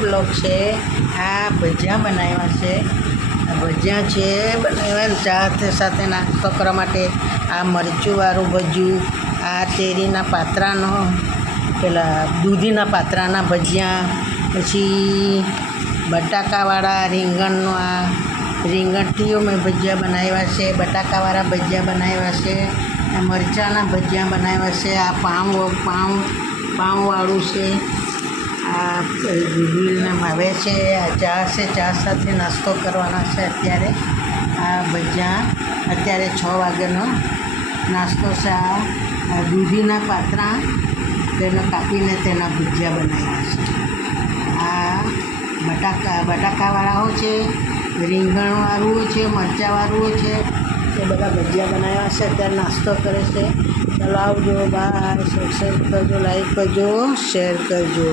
Blog છે। આ ભજીયા બનાવ્યા છે, આ ભજીયા છે બનાવ્યા ચા સાથે નાસ્તો કરવા માટે। આ મરચુંવાળું ભજીયું, આ તેરીના પાત્રાનો પેલા દૂધીના પાત્રાના ભજીયા, પછી બટાકાવાળા રીંગણનો આ રીંગણથીઓ મેં ભજીયા બનાવ્યા છે, બટાકાવાળા ભજીયા બનાવ્યા છે, આ મરચાંના ભજીયા બનાવ્યા છે, આ પાઉંવાળું છે, આ ગ્રીલના માવે છે, આ ચા છે, ચા સાથે નાસ્તો કરવાના છે અત્યારે। આ ભજીયા અત્યારે 6 વાગ્યાનો નાસ્તો છે। આ દૂધીના પાત્રા તેને કાપીને તેના ભજીયા બનાવ્યા છે। આ બટાકાવાળાઓ છે, રીંગણવાળું છે, મરચાંવાળું છે, એ બધા ભજીયા બનાવ્યા છે। અત્યારે નાસ્તો કરે છે। ચાલો આવજો, બાય। સબસ્ક્રાઈબ કરજો, લાઈક કરજો, શેર કરજો।